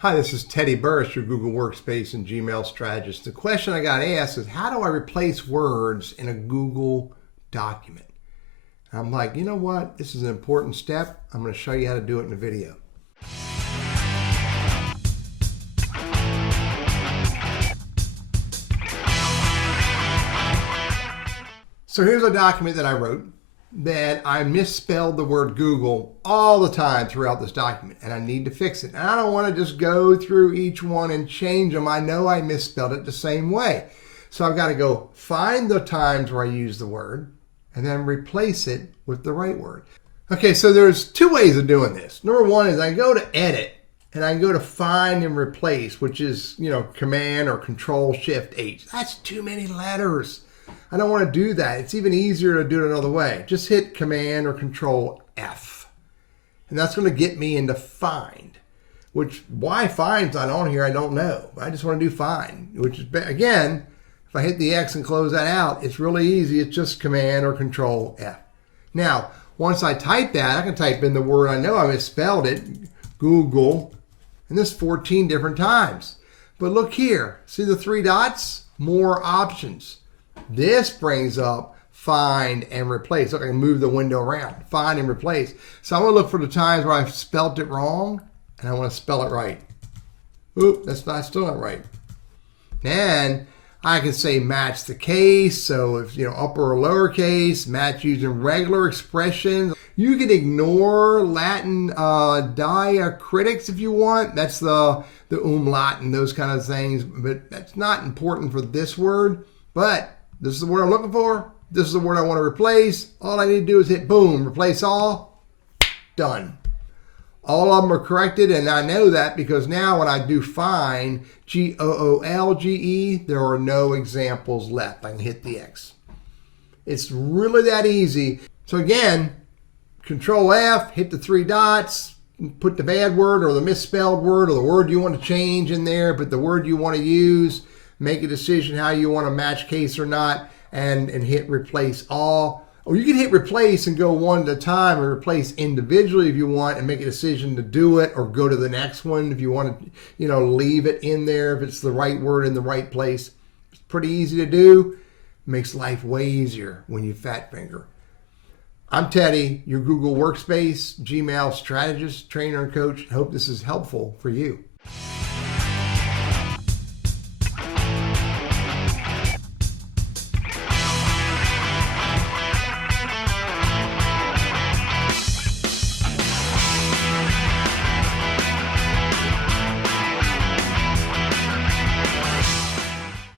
Hi, this is Teddy Burris, your Google Workspace and Gmail strategist. The question I got asked is, how do I replace words in a Google document? And I'm like, you know what? This is an important step. I'm going to show you how to do it in a video. So here's a document that I wrote that I misspelled the word Google all the time throughout this document, and I need to fix it. And I don't want to just go through each one and change them. I know I misspelled it the same way. So I've got to go find the times where I use the word and then replace it with the right word. Okay, so there's two ways of doing this. Number one is I go to edit and I go to find and replace, which is, Command or Control Shift H. That's too many letters. I don't want to do that. It's even easier to do it another way. Just hit Command or Control F. And that's going to get me into find, which why find's not on here, I don't know. I just want to do find, which is, again, if I hit the X and close that out, it's really easy. It's just Command or Control F. Now, once I type that, I can type in the word. I know I misspelled it, Google, and this 14 different times. But look here. See the three dots? More options. This brings up find and replace. Look, I can move the window around. Find and replace. So I'm going to look for the times where I've spelt it wrong, and I want to spell it right. Oop, that's still not right. And I can say match the case. So if, upper or lowercase, match using regular expressions. You can ignore Latin diacritics if you want. That's the umlaut and those kind of things. But that's not important for this word. But this is the word I'm looking for. This is the word I want to replace. All I need to do is hit boom, replace all, done. All of them are corrected, and I know that because now when I do find, Goolge, there are no examples left. I can hit the X. It's really that easy. So again, Control F, hit the three dots, put the bad word or the misspelled word or the word you want to change in there, but the word you want to use. Make a decision how you want to match case or not, and hit replace all. Or you can hit replace and go one at a time, or replace individually if you want, and make a decision to do it or go to the next one if you want to, leave it in there if it's the right word in the right place. It's pretty easy to do. Makes life way easier when you fat finger. I'm Teddy, your Google Workspace, Gmail strategist, trainer, and coach. I hope this is helpful for you.